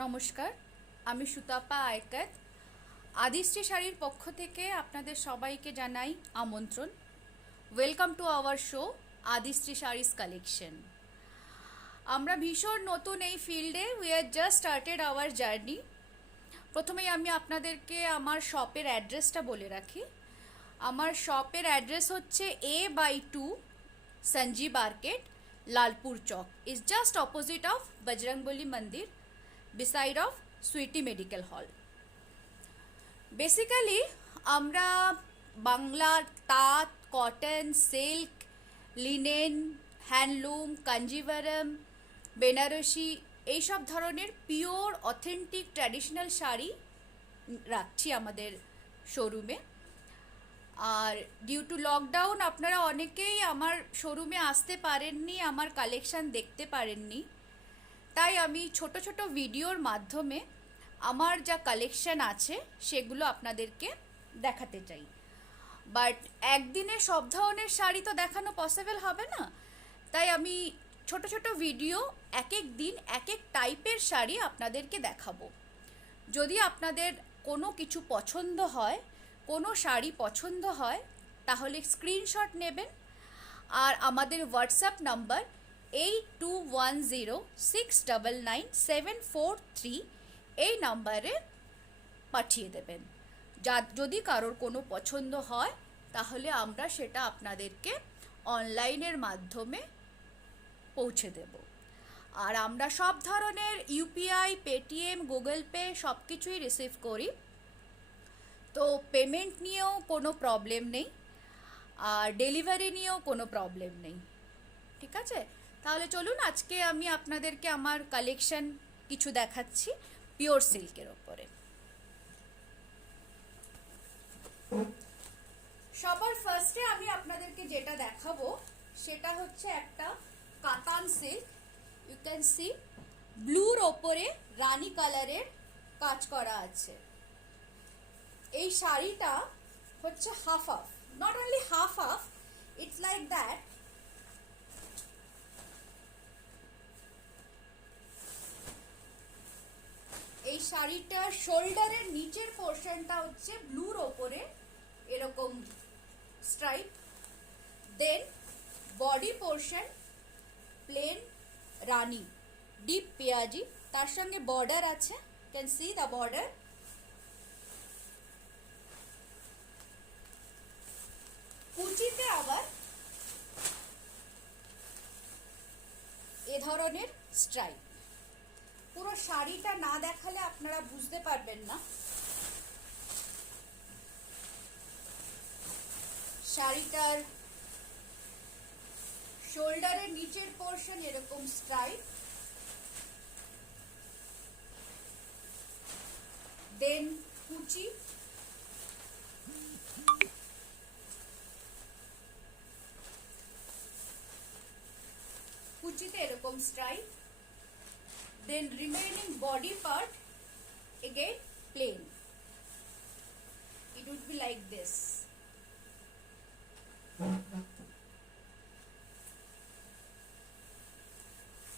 নমস্কার, আমি সুতাপা আয়কাত। আদিশ্রী শাড়ির পক্ষ থেকে আপনাদের সবাইকে জানাই আমন্ত্রণ। Welcome to our show Adishree saris collection. আমরা ভীষণ নতুন এই ফিল্ডে, we are just started our journey. প্রথমেই আমি আপনাদেরকে আমার শপের অ্যাড্রেসটা বলে রাখি। আমার শপের অ্যাড্রেস হচ্ছে A/2 Sanjeev arcade, Lalpur Chowk, is just opposite of Bajrangbali মন্দির, beside of Sweety Medical Hall. Basically আমরা বাংলার তাঁত, cotton, silk, linen, handloom, Kanjivaram, Banarasi এইসব ধরনের পিওর অথেন্টিক ট্র্যাডিশনাল শাড়ি রাখছি আমাদের শোরুমে। আর ডিউ টু লকডাউন আপনারা অনেকেই আমার শোরুমে আসতে পারেননি, আমার কালেকশান দেখতে পারেননি, তাই আমি ছোট ছোট ভিডিওর মাধ্যমে আমার যা কালেকশন আছে সেগুলো আপনাদেরকে দেখাতে চাই। বাট একদিনে সব ধরনের শাড়ি তো দেখানো পসিবল হবে না, তাই আমি ছোট ছোট ভিডিও এক এক দিন এক এক টাইপের শাড়ি আপনাদেরকে দেখাবো। যদি আপনাদের কোনো কিছু পছন্দ হয়, কোনো শাড়ি পছন্দ হয়, তাহলে স্ক্রিনশট নেবেন আর আমাদের হোয়াটসঅ্যাপ নাম্বার 8210699743 এই নাম্বারে পাঠিয়ে দেবেন। যদি কারোর কোনো পছন্দ হয় তাহলে আমরা সেটা আপনাদেরকে অনলাইনের মাধ্যমে পৌঁছে দেব। আর আমরা সব ধরনের ইউপিআই, পেটিএম, গুগল পে সব কিছুই রিসিভ করি, তো পেমেন্ট নিয়েও কোনো প্রবলেম নেই, আর ডেলিভারি নিয়েও কোনো প্রবলেম নেই। ঠিক আছে, তাহলে চলুন আজকে আমি আপনাদেরকে আমার কালেকশন কিছু দেখাচ্ছি পিওর সিল্কের ওপরে। সবার ফার্স্টে আমি আপনাদেরকে যেটা দেখাবো সেটা হচ্ছে একটা কাতান সিল্ক। ইউ ক্যান সি ব্লুর ওপরে রানী কালারের কাজ করা আছে। এই শাড়িটা হচ্ছে half half, not only half half, it's like that. এই শাড়িটার শোল্ডারের নিচের পোর্শনটা হচ্ছে ব্লুর ওপরে এরকম স্ট্রাইপ, দেন বডি পোর্শন প্লেন রানী ডিপ পেঁয়াজি, তার সঙ্গে বর্ডার আছে, ক্যান সি দ্য বর্ডার। কুচিতে আবার এ ধরনের স্ট্রাইপ। পুরো শাড়িটা না দেখালে আপনারা বুঝতে পারবেন না। শাড়িটার শোল্ডারের নিচের পোর্শন এরকম স্ট্রাইপ, দেন কুচি, কুচিতে এরকম stripe, then remaining body part again plain. It would be like this.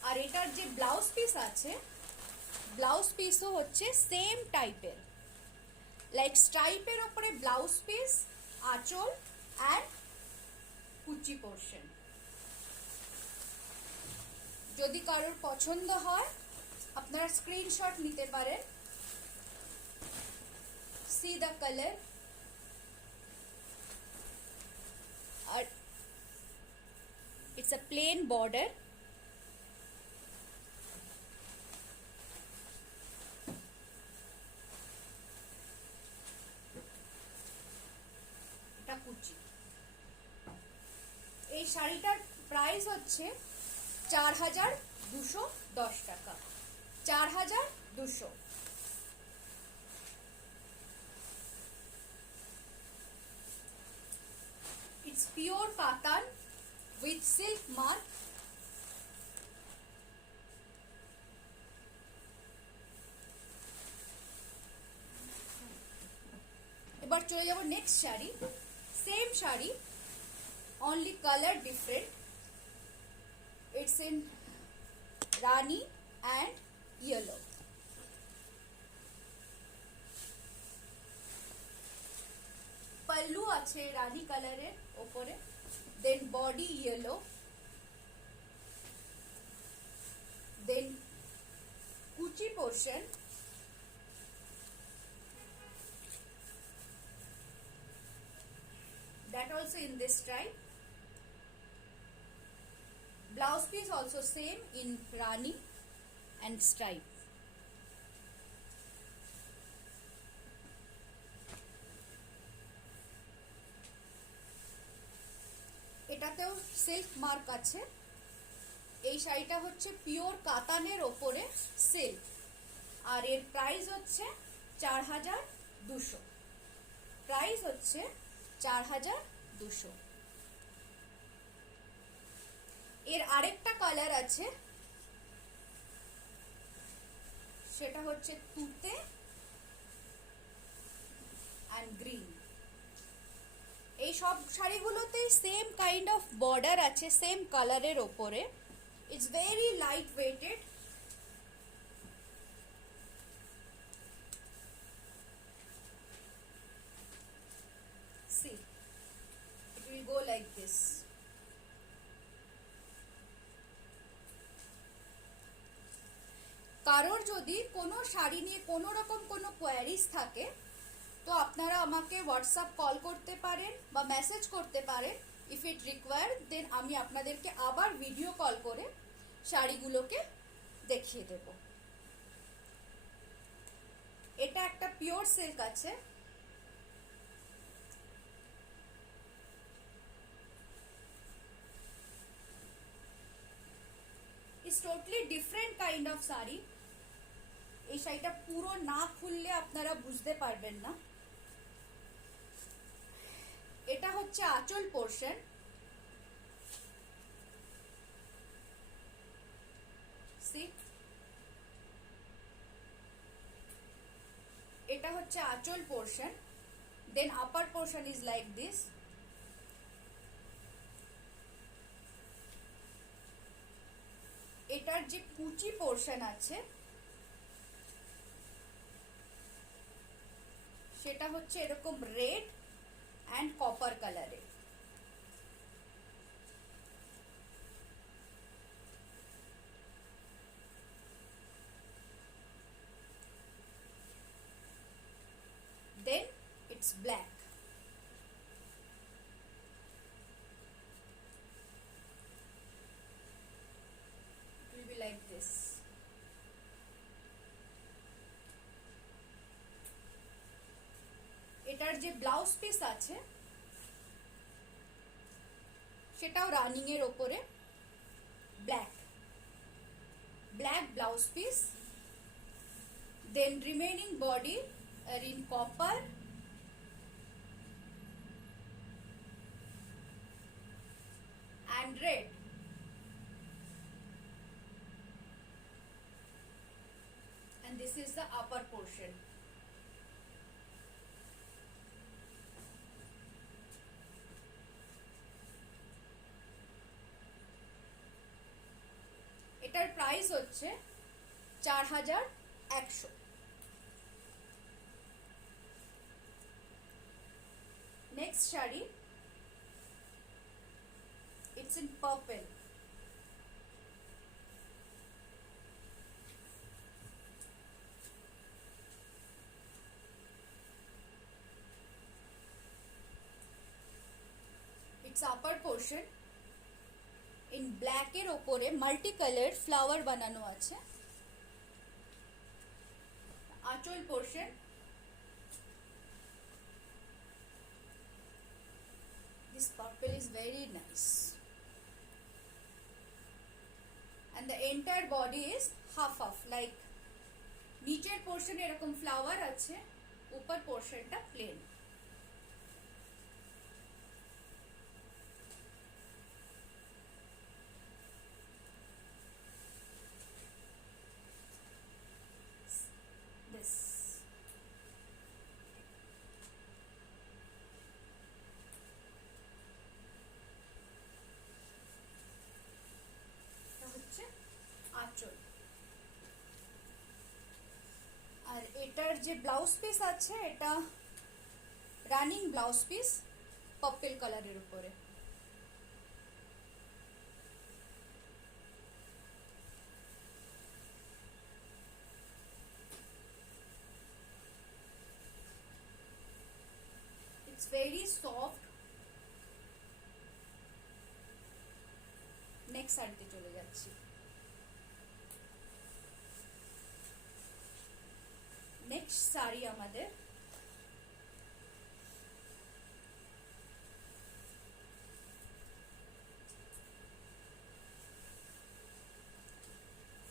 আর এটার যে ব্লাউজ পিস আছে, ব্লাউজ পিসও হচ্ছে সেম টাইপের, লাইক স্ট্রাইপের ওপরে ব্লাউজ পিস, আঁচল অ্যান্ড কুচি পোর্শন। যদি কারোর পছন্দ হয় আপনারা স্ক্রিনশট নিতে পারেন। See the colour. আর ইটস আ প্লেন বর্ডার। এটা কুচি। এই শাড়িটার প্রাইস হচ্ছে 4210 টাকা, 4200। It's pure cotton with silk mark. এবার চলে যাব নেক্সট শাড়ি। সেম sari, only color different. It's in Rani and yellow. আছে রানী কালারের ওপরে, দেন বডি ইয়েলো, দেন কুচি portion, that also in this stripe, blouse piece also same in rani and stripe. এটাতেও সিল্ক মার্ক আছে। এই শাড়িটা হচ্ছে পিওর কাতানের ওপরে সিল্ক, আর এর প্রাইস হচ্ছে 4200, প্রাইস হচ্ছে 4200। এর আরেকটা কালার আছে, সেটা হচ্ছে তুতে অ্যান্ড গ্রিন। এই সব শাড়িগুলোতেই সেম কাইন্ড অফ বর্ডার আছে, সেম কালারের ওপরে। It's very light weighted. See, it will go like this. কারোর যদি কোনো শাড়ি নিয়ে কোনো রকম কোনো কোয়ারিজ থাকে, তো আপনারা আমাকে হোয়াটসঅ্যাপ কল করতে পারেন বা মেসেজ করতে পারেন। ইফ ইট রিকোয়ার, দেন আমি আপনাদেরকে আবার ভিডিও কল করে শাড়িগুলোকে দেখিয়ে দেব। এটা একটা পিওর সিল্ক আছে, it's totally different kind of sari. এই শাড়িটা পুরো না খুললে আপনারা বুঝতে পারবেন না। এটা হচ্ছে আঁচল পোর্শন, এটা হচ্ছে আঁচল portion, then upper portion is like this. এটার যে কুচি পোর্শন আছে সেটা হচ্ছে এরকম রেড অ্যান্ড কপার কালারে। Then it's black. It will be like this. এটার যে ব্লাউজ পিস আছে সেটাও রানিং এর ওপরে, black blouse piece, then remaining body are in copper and red. And this is the upper portion. এটার প্রাইস হচ্ছে 4100। Next shadi, it's in purple. It's upper portion in black এর ওপরে মাল্টি কালার ফ্লাওয়ার বানানো আছে। আঁচল portion, this purple is very nice, and the entire body is half like নিচের পোর্শনে এরকম ফ্লাওয়ার আছে, উপর পোর্শনটা প্লেন। this হচ্ছে আঁচল। আর এটার যে ব্লাউজ পিস আছে এটা রানিং ব্লাউজ পিস, পার্পল কালারের উপরে। It's very soft. নেক্সট শাড়িতে চলে যাচ্ছি। নেক্সট শাড়ি আমাদের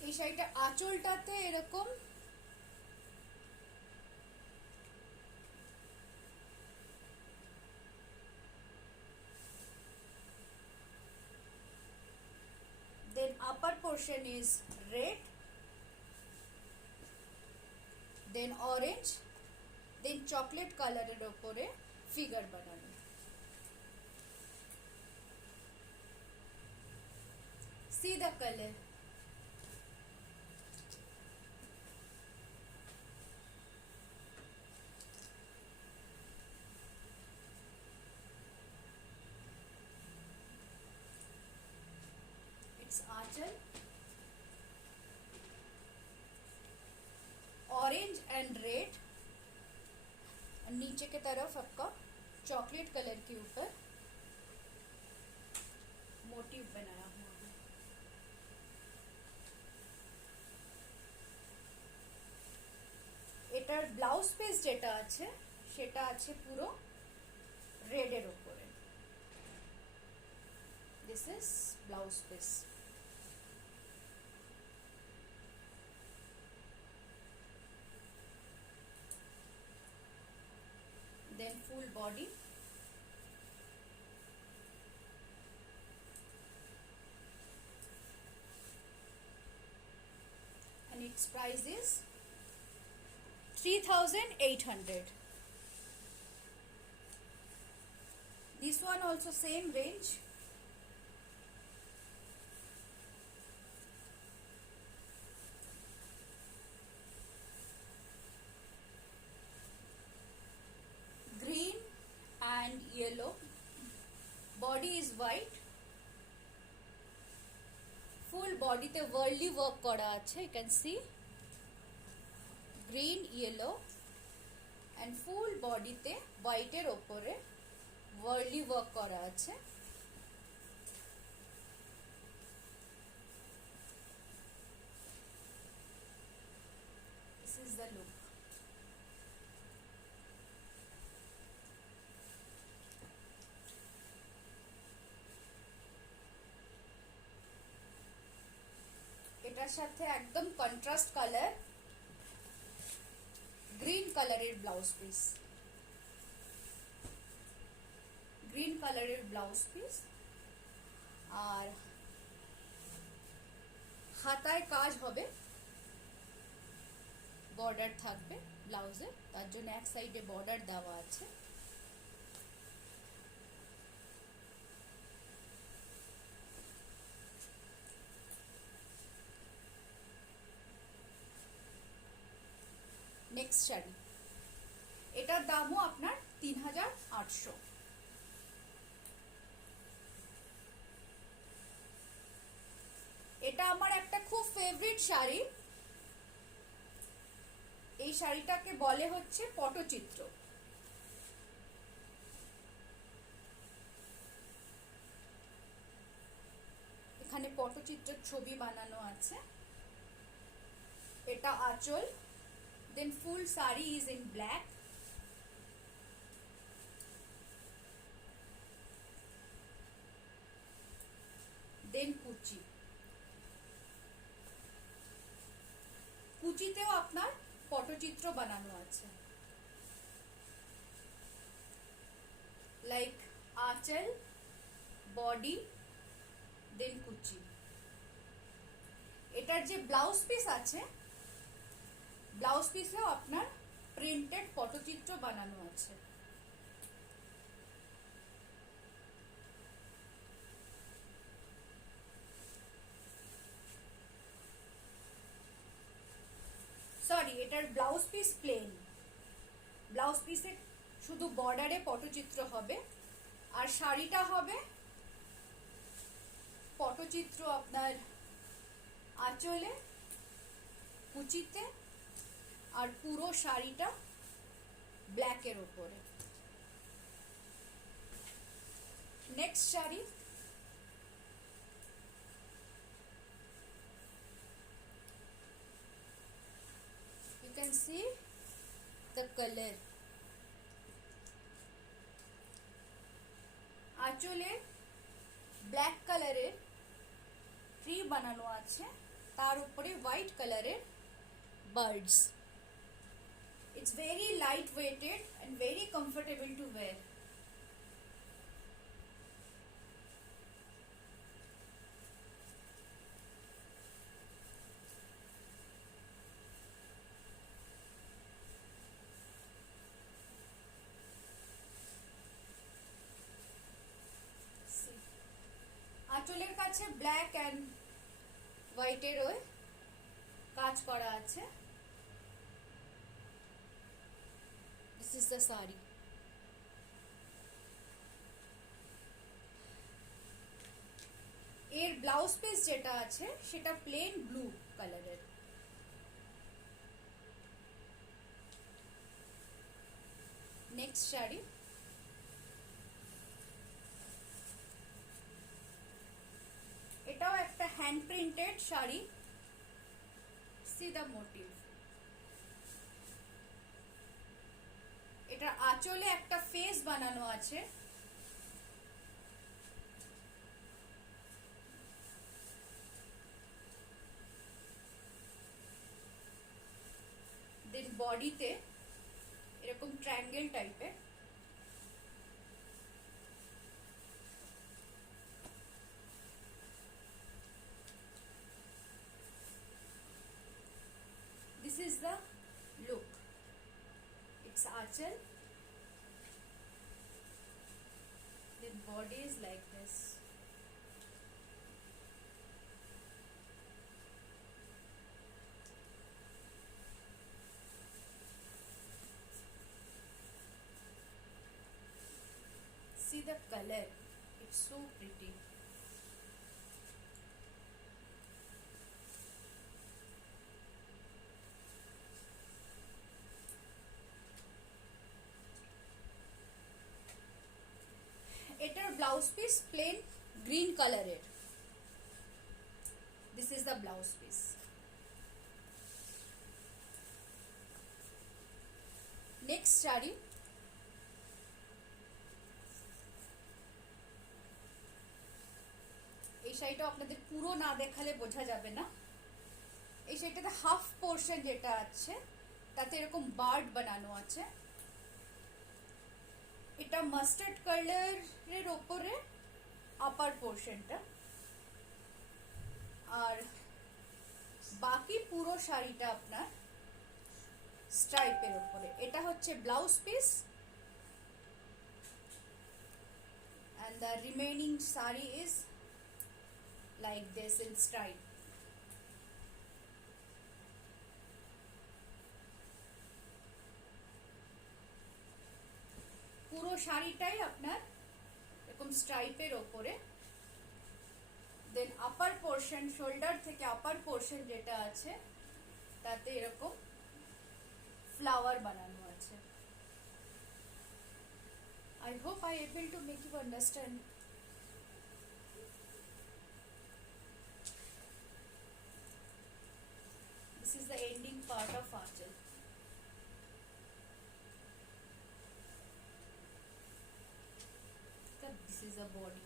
এই শাড়িটা আঁচলটাতে এরকম then upper portion is red, then orange, then chocolate কালারের উপরে ফিগার বানানো। See the color. It's anchal, orange and red, नीचे की तरफ आपका चॉकलेट कलर के ऊपर मोटिव बनाया हुआ है। এটার ব্লাউজ পিস যেটা আছে সেটা আছে পুরো রেডের উপরে। This is blouse piece. then full body, and its price is 3,800. This one also same range. Green and yellow, body is white, full body te worldly work kora ache, you can see green yellow and full body te white er opore worldly work kora ache। This is the look। এটার সাথে একদম contrast colour green কালারের blouse piece, green কালারের blouse piece, আর হাতায় কাজ হবে, বর্ডার থাকবে ব্লাউজে, তার জন্য এক সাইডে বর্ডার দেওয়া আছে। নেক্সট শাড়ি, এটার দামও আপনার 3,800। এটা আমার একটা খুব ফেভারিট শাড়ি। এই শাড়িটাকে বলে হচ্ছে পটচিত্র। এখানে পটচিত্রের ছবি বানানো আছে। এটা আঁচল, then full sari is in black, then কুচি, কুচিতেও আপনার পটচিত্র বানানো আছে, লাইক আঁচল, বডি, দেন কুচি। এটার যে ব্লাউজ পিস আছে, ব্লাউজ পিসেও আপনার প্রিন্টেড পটচিত্র বানানো আছে। সরি, এটার ব্লাউজ পিস প্লেন, ব্লাউজ পিসে শুধু বর্ডারে পটচিত্র হবে, আর শাড়িটা হবে পটচিত্র আপনার আঁচলে, কুচিতে, আর পুরো শাড়িটা ব্ল্যাকের ওপরে। Next sari, you can see the color. আঁচলে ব্ল্যাক কালারের ট্রি বানানো আছে, তার উপরে হোয়াইট কালারের birds. It's very light weighted and very comfortable to wear. আঁচলের কাছে ব্ল্যাক অ্যান্ড হোয়াইটের ওই কাজ করা আছে। This is the sari. এর ব্লাউজ পিস যেটা আছে সেটা প্লেন ব্লু কালারের। নেক্সট শাড়ি, এটাও একটা hand printed sari. See the motif. এটা আঁচলে একটা ফেস বানানো আছে, দেন বডিতে এরকম ট্রায়াঙ্গেল টাইপের। This is the look. It's achal. The body is like this. See the color. It's so pretty. এটার ব্লাউজ পিস প্লেন গ্রিন কালারের। This is the blouse piece. Next sari, এই শাড়িটা আপনাদের পুরো না দেখালে বোঝা যাবে না। এই শাড়িটাতে হাফ পোর্শন যেটা আছে তাতে এরকম বার্ড বানানো আছে। এটা মাস্টার্ড কালারের ওপরে আপার পোর্শনটা, আর বাকি পুরো শাড়িটা আপনার স্ট্রাইপের ওপরে। এটা হচ্ছে blouse piece and the remaining sari is like this in stripe. পুরো শাড়িটাই আপনার এরকম স্ট্রাইপের ওপরে। দেন আপার পোর্শন, শোল্ডার থেকে আপার পোর্শন যেটা আছে তাতে এরকম ফ্লাওয়ার বানানো আছে। I hope I able to make you understand. This is the ending part of Achal. This is the body.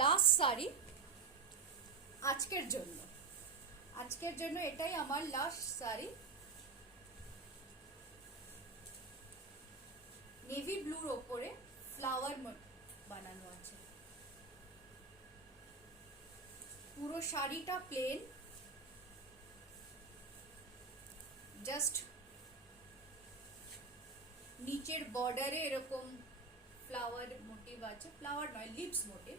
Last sari আজকের জন্য। আজকের জন্য এটাই আমার লাস্ট শাড়ি। নেভি ব্লুর ওপরে ফ্লাওয়ার বানানো আছে। পুরো শাড়িটা প্লেন, জাস্ট নিচের বর্ডারে এরকম ফ্লাওয়ার মোটিভ আছে। ফ্লাওয়ার নয়, লিভস মোটিভ।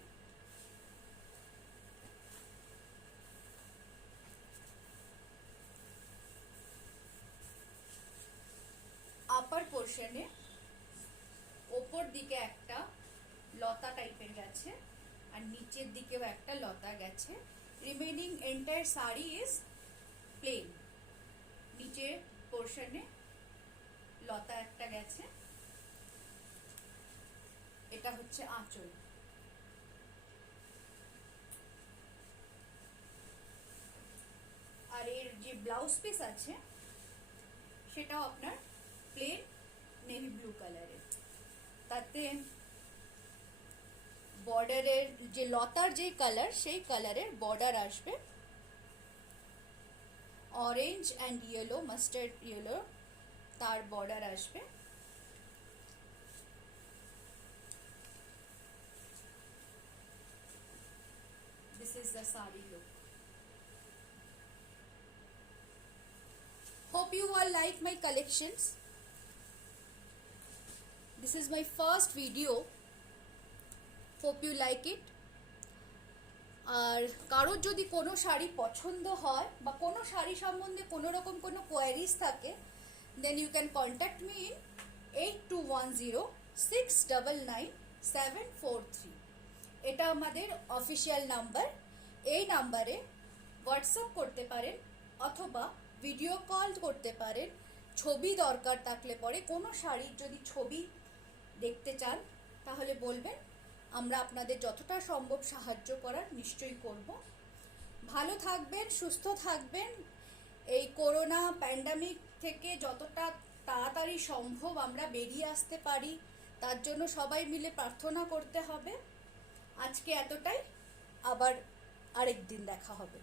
পোর্শনে ওপর দিকে একটা লতা টাইপের গেছে আর নিচের দিকেও একটা লতা গেছে। Remaining entire sari is plain. নিচের পোর্শনে লতা একটা গেছে, এটা হচ্ছে আঁচল। আর এর যে ব্লাউজ পিস আছে সেটাও আপনার প্লেন নেভি ব্লু কালারের, তাতে বর্ডারের যে লতার যে কালার সেই কালারের বর্ডার আসবে, orange and yellow, mustard yellow তার বর্ডার আসবে। This is the sari look. Hope you all like my collections. This is my first video. Hope you like it. আর কারোর যদি কোনো শাড়ি পছন্দ হয় বা কোনো শাড়ি সম্বন্ধে কোনো রকম কোনো কোয়ারিজ থাকে, then you can contact me in 8210699743। এটা আমাদের অফিসিয়াল নাম্বার। এই নাম্বারে হোয়াটসঅ্যাপ করতে পারেন অথবা ভিডিও কল করতে পারেন। ছবি দরকার থাকলে পরে কোনো শাড়ির যদি ছবি দেখতে চান তাহলে বলবেন, আমরা আপনাদের যতটা সম্ভব সাহায্য করার নিশ্চয়ই করব। ভালো থাকবেন, সুস্থ থাকবেন। এই করোনা প্যান্ডামিক থেকে যতটা তাড়াতাড়ি সম্ভব আমরা বেরিয়ে আসতে পারি তার জন্য সবাই মিলে প্রার্থনা করতে হবে। আজকে এতটাই, আবার আরেক দিন দেখা হবে।